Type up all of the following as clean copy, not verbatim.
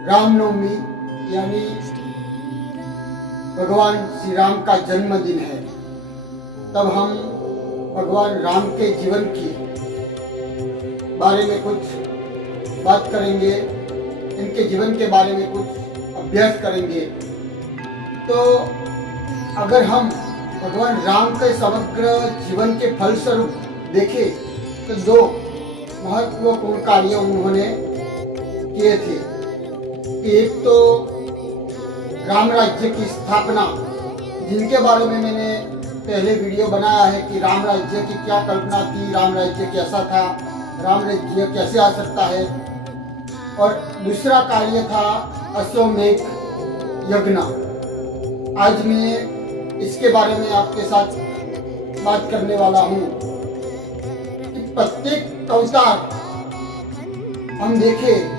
रामनवमी यानी भगवान श्री राम का जन्मदिन है। तब हम भगवान राम के जीवन की बारे में कुछ बात करेंगे, इनके जीवन के बारे में कुछ अभ्यास करेंगे। तो अगर हम भगवान राम के समग्र जीवन के फलस्वरूप देखें तो दो महत्वपूर्ण कार्य उन्होंने किए थे। एक तो राम राज्य की स्थापना, जिनके बारे में मैंने पहले वीडियो बनाया है कि राम राज्य की क्या कल्पना थी, राम राज्य कैसा था, राम राज्य कैसे आ सकता है। और दूसरा कार्य था अश्वमेध यज्ञ। आज मैं इसके बारे में आपके साथ बात करने वाला हूँ कि प्रत्येक अवतार हम देखें,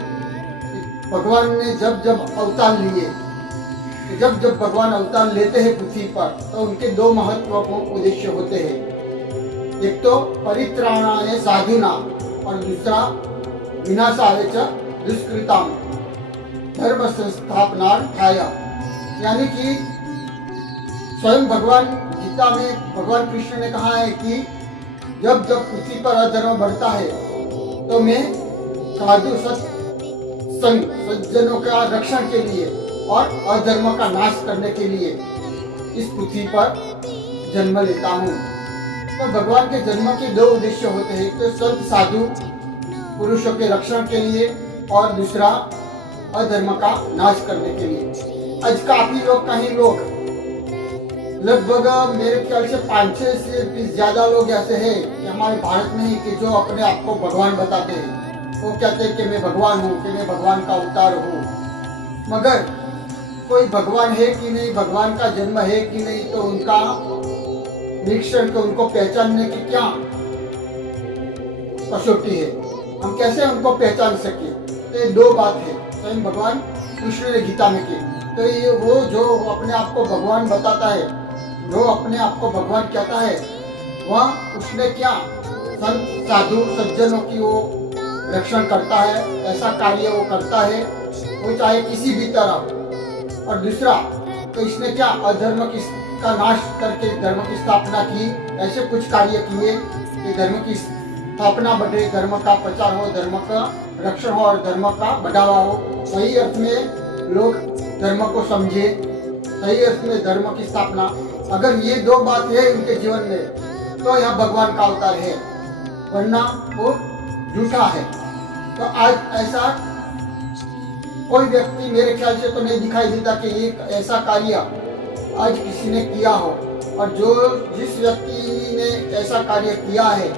भगवान ने जब जब अवतार लिए, जब जब भगवान अवतार लेते हैं पृथ्वी पर, तो उनके दो महत्वपूर्ण उद्देश्य होते हैं। एक तो परित्राणाय साधुना और दूसरा विनाशाय च दुष्कृताम धर्म संस्थापनार्थाय। यानी कि स्वयं भगवान गीता में भगवान कृष्ण ने कहा है कि जब जब पृथ्वी पर अधर्म बढ़ता है तो मैं साधु सज्जनों का रक्षण के लिए और अधर्म का नाश करने के लिए इस पृथ्वी पर जन्म लेता हूँ। तो भगवान के जन्म के दो उद्देश्य होते हैं, तो संत साधु पुरुषों के रक्षण के लिए और दूसरा अधर्म का नाश करने के लिए। आज काफी लोग, कहीं लोग, लगभग मेरे ख्याल से 5-6 से भी ज्यादा लोग ऐसे हैं कि हमारे भारत में ही कि जो अपने आप को भगवान बताते हैं। वो कहते हैं कि मैं भगवान हूँ, कि मैं भगवान का अवतार हूँ। मगर कोई भगवान है कि नहीं, भगवान का जन्म है कि नहीं, तो उनका निरीक्षण को, उनको पहचानने की क्या कसौटी है, हम कैसे उनको पहचान सके। तो ये दो बात है स्वयं भगवान कृष्ण ने गीता में की। तो ये वो जो अपने आप को भगवान बताता है, जो अपने आप को भगवान कहता है, वह उसने क्या संत साधु सज्जनों की वो रक्षण करता है, ऐसा कार्य वो करता है, वो चाहे किसी भी तरह। और दूसरा तो इसने क्या अधर्म का नाश करके धर्म की स्थापना की। ऐसे कुछ कार्य किए कि धर्म की स्थापना बढ़े, धर्म का प्रचार हो, धर्म का रक्षण हो और धर्म का बढ़ावा हो। सही अर्थ में लोग धर्म को समझे, सही अर्थ में धर्म की स्थापना। अगर ये दो बात है उनके जीवन में तो यह भगवान का अवतार है, वरना वो झूठा है। तो आज ऐसा कोई व्यक्ति मेरे ख्याल से तो नहीं दिखाई देता कि एक ऐसा कार्य आज किसी ने किया हो। और जो जिस व्यक्ति ने ऐसा कार्य किया है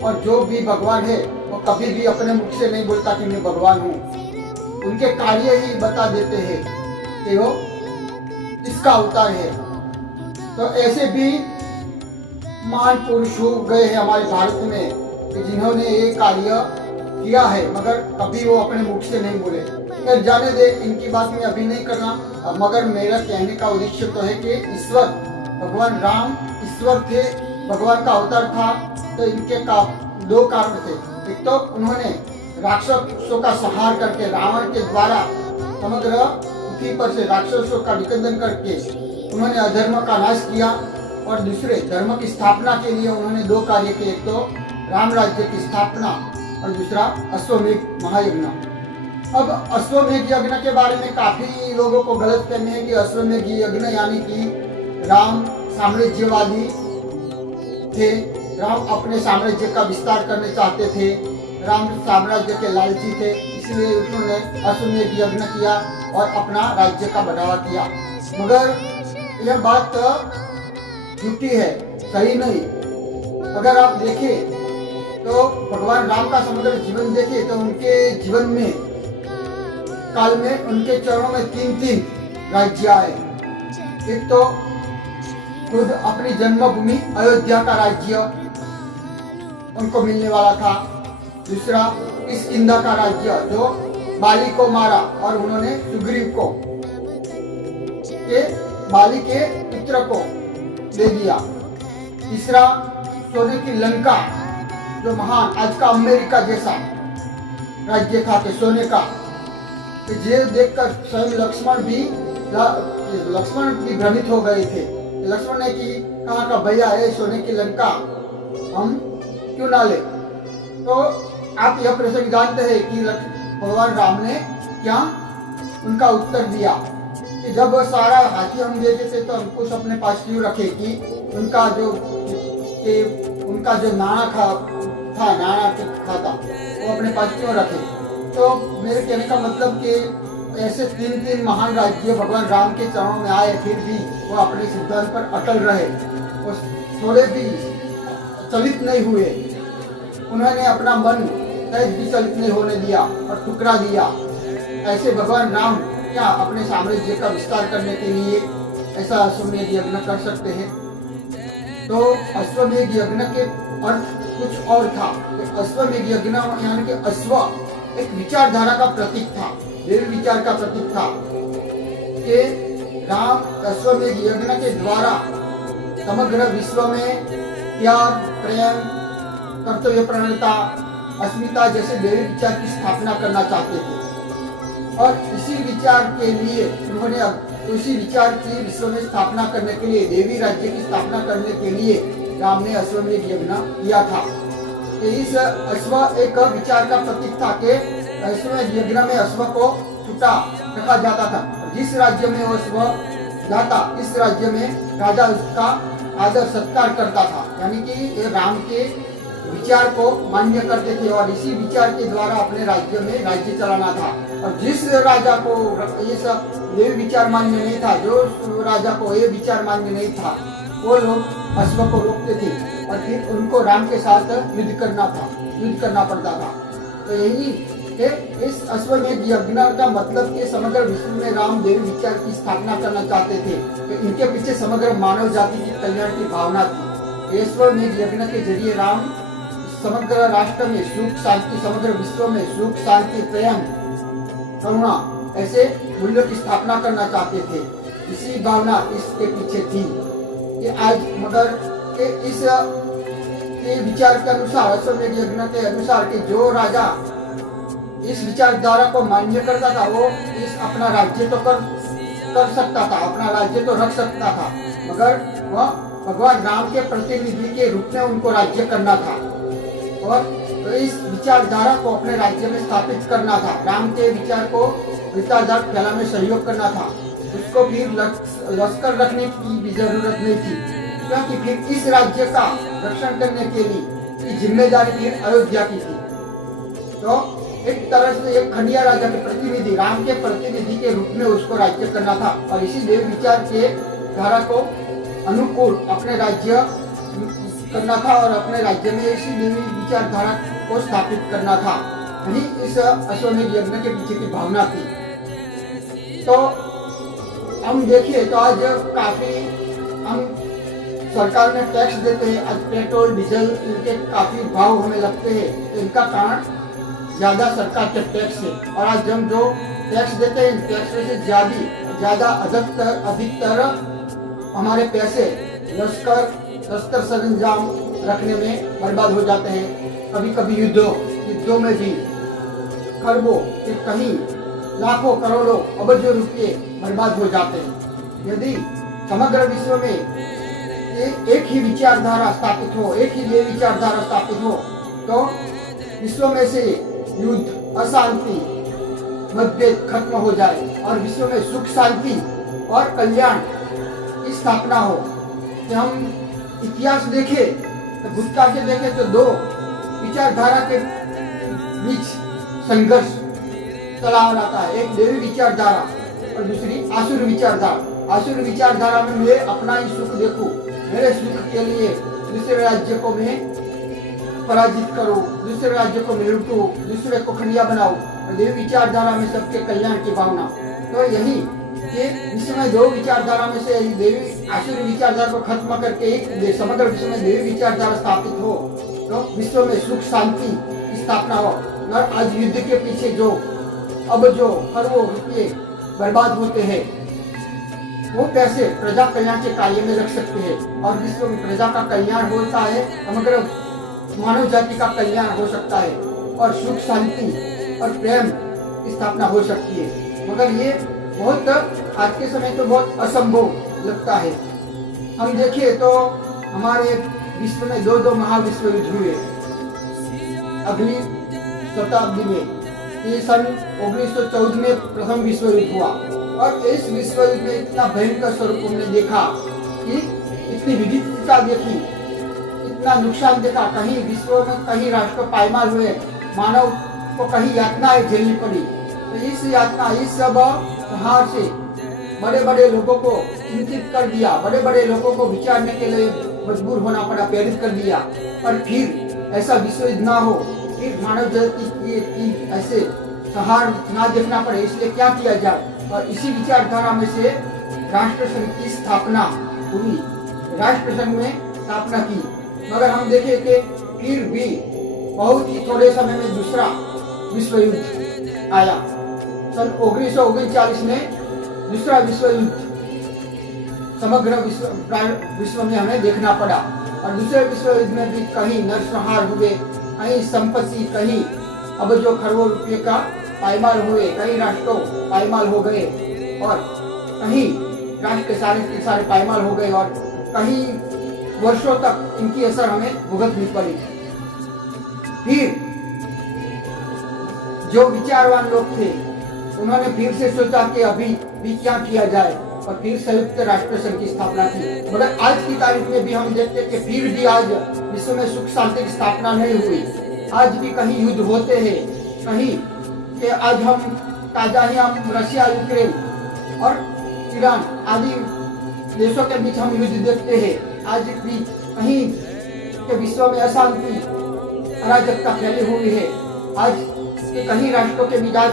और जो भी भगवान है, वो कभी भी अपने मुख से नहीं बोलता कि मैं भगवान हूँ। उनके कार्य ही बता देते हैं कि वो इसका अवतार है। तो ऐसे भी महान पुरुष हो गए हैं हमारे भारत में कि जिन्होंने ये कार्य किया है, मगर कभी वो अपने मुख से नहीं बोले। खैर जाने दे, इनकी बात में अभी नहीं करना। मगर मेरा कहने का उद्देश्य तो है कि ईश्वर भगवान राम ईश्वर थे, भगवान का अवतार था। तो इनके दो कारण थे। एक तो उन्होंने राक्षसों का संहार करके, रावण के द्वारा समग्र पृथ्वी पर से राक्षसों का निकंदन करके उन्होंने अधर्म का नाश किया। और दूसरे धर्म की स्थापना के लिए उन्होंने दो कार्य किए, एक तो राम राज्य की स्थापना और दूसरा अश्वमेध महायज्ञ। अब अश्वमेध यज्ञ के बारे में काफी लोगों को गलत फहमी है कि अश्वमेध यज्ञ यानी कि राम साम्राज्यवादी थे, राम अपने साम्राज्य का विस्तार करने चाहते थे, राम साम्राज्य के लालची थे, इसलिए उन्होंने अश्वमेध यज्ञ किया और अपना राज्य का बढ़ावा किया। मगर यह बात झूठी है, सही नहीं। अगर आप देखें तो भगवान राम का समग्र जीवन देखें तो उनके जीवन में काल में उनके चरणों में 3 राज्य आए। एक तो खुद अपनी जन्मभूमि अयोध्या का राज्य उनको मिलने वाला था। दूसरा किष्किंधा का राज्य जो बाली को मारा और उन्होंने सुग्रीव को बाली के पुत्र को दे दिया। तीसरा सोने की लंका जो महान आज का अमेरिका जैसा राज्य था कि सोने का, कि ये देखकर स्वयं लक्ष्मण भी भ्रमित हो गए थे। लक्ष्मण ने कि कहाँ का भैया है, सोने की लंका हम क्यों ना ले। तो आप यह प्रसंग जानते हैं कि भगवान राम ने क्या उनका उत्तर दिया कि जब सारा हाथी हम दे देते तो अंकुश अपने पास क्यों रखे कि उनका जो नाना खाता वो अपने पास क्यों रखे। तो मेरे कहने का मतलब कि ऐसे तीन महान राज्य भगवान राम के चरणों में आए, फिर भी वो अपने सिद्धांत पर अटल रहे, वो थोड़े भी चलित नहीं हुए। उन्होंने अपना मन सहज भी चलित नहीं होने दिया और ठुकरा दिया। ऐसे भगवान राम क्या अपने साम्राज्य का विस्तार करने के लिए ऐसा अश्वमेध यज्ञ कर सकते हैं। तो अश्वमेध यज्ञ के अर्थ कुछ और था। अश्वमेध यज्ञ यानी कि अश्व एक विचारधारा का प्रतीक था, देव विचार का प्रतीक था कि राम अश्वमेध यज्ञ के द्वारा समग्र विश्व में त्याग, प्रेम, कर्तव्य प्रणता, अस्मिता जैसे देवी विचार की स्थापना करना चाहते थे। और इसी विचार के लिए उन्होंने उसी विचार की विश्व में स्थापना करने के लिए, देवी राज्य की स्थापना करने के लिए राम ने अश्वमेध यज्ञ किया था। इस अश्व एक विचार का प्रतीक था कि अश्वमेध यज्ञ में अश्व को छुटा रखा जाता था। जिस राज्य में वो अश्व जाता, इस राज्य में राजा उसका आदर सत्कार करता था, यानी कि राम के विचार को मान्य करते थे और इसी विचार के द्वारा अपने राज्य में राज्य चलाना था। और जिस राजा को ये विचार मान्य नहीं था, जो राजा को ये विचार मान्य नहीं था, वो लोग अश्व को रोकते थे और फिर उनको राम के साथ युद्ध करना पड़ता था। तो यही इस अश्वमेध यज्ञ का मतलब कि समग्र विश्व में राम देवी विचार की स्थापना करना चाहते थे। तो इनके पीछे समग्र मानव जाति की कल्याण की भावना थी। अश्वमेध यज्ञ के जरिए राम समग्र राष्ट्र में सुख शांति, समग्र विश्व में सुख शांति, प्रेम, करुणा ऐसे मूल्यों की स्थापना करना चाहते थे। इसी भावना इसके पीछे थी कि आज मगर के इस विचार के अनुसार, अश्वमेध यज्ञ के अनुसार कि जो राजा इस विचारधारा को मान्य करता था वो इस अपना राज्य तो कर सकता था, अपना राज्य तो रख सकता था, मगर वह भगवान राम के प्रतिनिधि के रूप में उनको राज्य करना था और तो इस विचारधारा को अपने राज्य में स्थापित करना था। राम के विचारधारा फैलाने में सहयोग करना था। उसको फिर लश्कर रखने की भी जरूरत नहीं थी, क्योंकि फिर इस राज्य का रक्षण करने के लिए जिम्मेदारी फिर अयोध्या की थी। तो एक तरह से एक खंडिया राजा के प्रतिनिधि, राम के प्रतिनिधि के रूप में उसको राज्य करना था और इसी देव विचार के धारा को अनुकूल अपने राज्य करना था और अपने राज्य में इसी देवी विचारधारा को स्थापित करना था। यही इस अश्वमेध यज्ञ के पीछे की भावना थी। तो हम देखिए तो आज काफी हम सरकार में टैक्स देते हैं, आज पेट्रोल डीजल इनके काफी भाव हमें लगते हैं। तो इनका कारण ज्यादा सरकार के टैक्स है और आज हम जो टैक्स देते हैं, टैक्स से ज्यादा अधिकतर हमारे पैसे शस्त्र सरंजाम रखने में बर्बाद हो जाते हैं। कभी कभी युद्धों में भी खरबों कहीं लाखों करोड़ों अरबों रुपये बर्बाद हो जाते हैं। यदि समग्र विश्व में एक ही विचारधारा स्थापित हो, एक ही ये विचारधारा स्थापित हो, तो विश्व में से युद्ध, अशांति, मतभेद खत्म हो जाए और विश्व में सुख शांति और कल्याण की स्थापना हो। कि हम इतिहास देखें तो भूतकाल के देखें तो दो विचारधारा के बीच संघर्ष चला रहता है। एक देवी विचारधारा और दूसरी आसुर विचारधारा। आसुर विचारधारा में मैं अपना ही सुख देखूं, मेरे सुख के लिए दूसरे राज्य को मैं पराजित करूं, दूसरे राज्य को मैं लूटूं, दूसरे को खंडिया बनाऊं। देवी विचारधारा में सबके कल्याण की भावना। तो यही कि विश्व में दो विचारधारा में से देवी आसुर विचारधारा को खत्म करके एक समग्र विश्व में देवी विचारधारा स्थापित हो, तो विश्व में सुख शांति की स्थापना हो। और आज युद्ध के पीछे जो खरबों रुपये बर्बाद होते हैं, वो पैसे प्रजा कल्याण के कार्य में रख सकते हैं और विश्व में प्रजा का कल्याण होता है, समग्र मानव जाति का कल्याण हो सकता है और सुख शांति और प्रेम की स्थापना हो सकती है। मगर ये बहुत आज के समय तो बहुत असंभव लगता है। हम देखिए तो हमारे विश्व में दो महाविश्व युद्ध हुए अगली शताब्दी में। ये सन 1914 में प्रथम विश्व युद्ध हुआ और इस विश्व युद्ध में इतना भयंकर स्वरूप हमने देखा कि इतनी विविधता देखी, इतना नुकसान देखा। कहीं विश्व में कहीं राष्ट्र पायमाल हुए, मानव को कहीं यातनाएं झेलनी पड़ी। तो इस यातना, इस सब संहार से बड़े बड़े लोगों को चिंतित कर दिया, बड़े बड़े लोगों को विचारने के लिए मजबूर होना पड़ा, प्रेरित कर दिया। और फिर ऐसा विश्व युद्ध ना हो, फिर मानव जाति की ऐसे संहार ना देखना पड़े, इसलिए क्या किया जाए। और इसी विचारधारा में से राष्ट्र संघ की स्थापना हुई, राष्ट्र संघ में स्थापना की। मगर हम देखें कि फिर भी बहुत ही थोड़े समय में दूसरा विश्व युद्ध आया। सन 1939 में दूसरा विश्व युद्ध समग्र विश्व में हमें देखना पड़ा। और दूसरे विश्व युद्ध में भी कहीं नरसंहार हुए, कहीं संपत्ति, कहीं अबजों खरबों रुपये का पायमाल हुए, कई राष्ट्रों पायमाल हो गए और कहीं राष्ट्र के सारे पायमाल हो गए और कहीं वर्षों तक इनकी असर हमें भुगतनी पड़ी। फिर जो विचारवान लोग थे उन्होंने फिर से सोचा कि अभी भी क्या किया जाए और फिर संयुक्त राष्ट्र संघ की स्थापना की। मगर आज की तारीख में भी हम देखते हैं कि फिर भी आज विश्व में सुख शांति की स्थापना नहीं हुई। आज भी कहीं युद्ध होते हैं, कहीं कि आज हम ताजा ही हम रशिया, यूक्रेन और ईरान आदि देशों के बीच हम युद्ध देखते हैं। आज भी कहीं के विश्व में अशांति, अराजकता फैली हुई है। आज के कहीं राष्ट्रों के मिजाज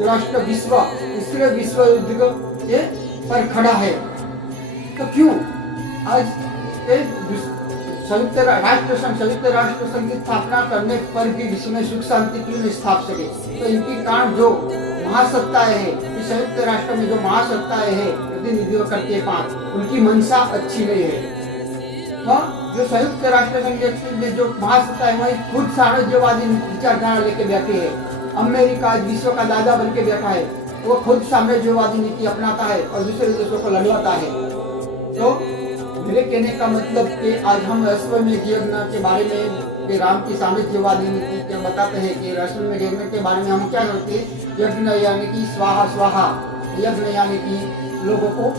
राष्ट्र विश्व तीसरे विश्व युद्ध के पर खड़ा है। तो क्यों आज संयुक्त राष्ट्र संघ की स्थापना करने पर भी विश्व में सुख शांति क्यों नहीं स्थाप सके? तो इनकी कारण जो महासत्ताएं हैं, संयुक्त राष्ट्र में जो महासत्ताएं हैं प्रतिनिधित्व करती है 5, उनकी मंशा अच्छी नहीं है। तो जो संयुक्त राष्ट्र संघ में जो महासत्ता है वही खुद साम्राज्यवादी विचारधारा लेके बैठे हैं। अमेरिका आज विश्व का दादा बन के बैठा है, वो खुद साम्राज्यवादी नीति अपनाता है और दूसरे देशों को लड़वाता है। तो मेरे कहने का मतलब कि आज हम अश्वमेध यज्ञ के बारे में राम की साम्राज्यवादी नीति क्या बताते हैं कि अश्वमेध यज्ञ के बारे में हम क्या करते हैं, यज्ञ यानी कि स्वाहा स्वाहा, यज्ञ यानी कि लोगों को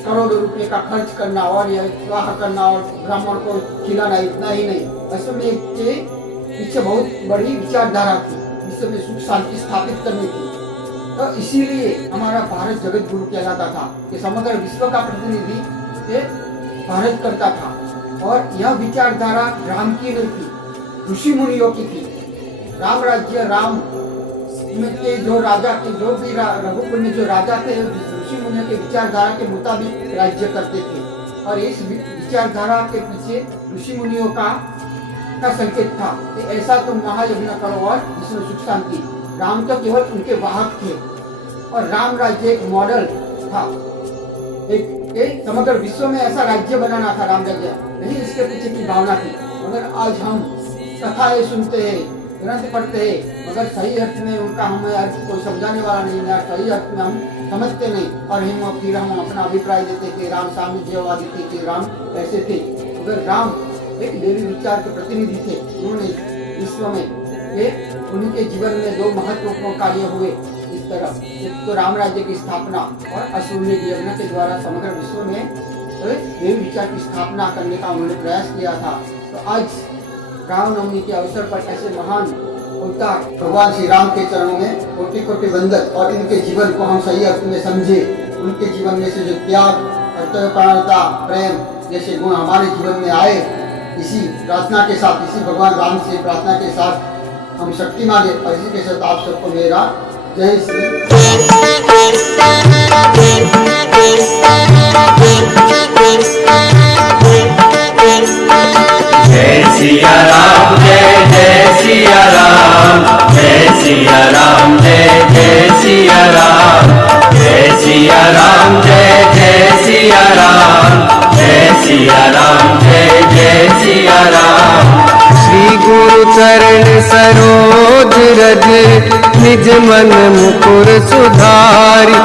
करोड़ों रुपए का खर्च करना और स्वाहा करना और ब्राह्मण को खिलाना, इतना ही नहीं। अश्वमेध के पीछे बहुत बड़ी विचारधारा थी, विश्व में सुख शांति स्थापित करने की। तो इसीलिए हमारा भारत जगत गुरु कहलाता था कि समग्र विश्व का प्रतिनिधि भारत करता था। और यह विचारधारा राम की नहीं थी, ऋषि मुनियों की थी। राम राज्य, राम के जो राजा थे, जो भी रघुकुल में जो राजा थे, ऋषि मुनियों के विचारधारा के मुताबिक राज्य करते थे। और इस विचारधारा के पीछे ऋषि मुनियों का संकेत था कि ऐसा तुम महायज्ञ करो और इसमें सुख शांति। राम तो केवल उनके वाहक थे और राम राज्य एक मॉडल था, एक समग्र विश्व में ऐसा राज्य बनाना था राम राज्य, नहीं इसके पीछे की भावना थी। मगर आज हम कथाएं सुनते हैं, ग्रंथ पढ़ते हैं, मगर सही अर्थ में उनका हमें अर्थ कोई समझाने वाला नहीं है, सही अर्थ में हम समझते नहीं और फिर हम अपना अभिप्राय देते कि राम साम्राज्यवादी थे, कि राम ऐसे थे। मगर राम एक देवी विचार के प्रतिनिधि थे। उन्होंने विश्व में उनके जीवन में 2 महत्वपूर्ण कार्य हुए इस तरह, एक तो राम राज्य की स्थापना और अश्वमेध यज्ञ के द्वारा समग्र विश्व में देवी विचार की स्थापना करने का उन्होंने प्रयास किया था। तो आज रामनवमी के अवसर पर ऐसे महान अवतार भगवान श्री राम के चरणों में कोटि कोटि वंदन और इनके जीवन को हम सही अर्थ में समझे, उनके जीवन में से जो त्याग, कर्तव्यपरायणता, प्रेम जैसे गुण हमारे जीवन में आए, इसी प्रार्थना के साथ, इसी भगवान राम से प्रार्थना के साथ हम शक्ति मांगे। और इसी के साथ आप सबको मेरा जय श्री जय सिया राम, जय जय सिया राम, जय सिया राम, जय जय सिया राम, जय सिया राम, जय जय सिया राम, जय सिया राम, जय जय सिया राम। श्री गुरु चरण सरोज रज निज मन मुकुर सुधारि।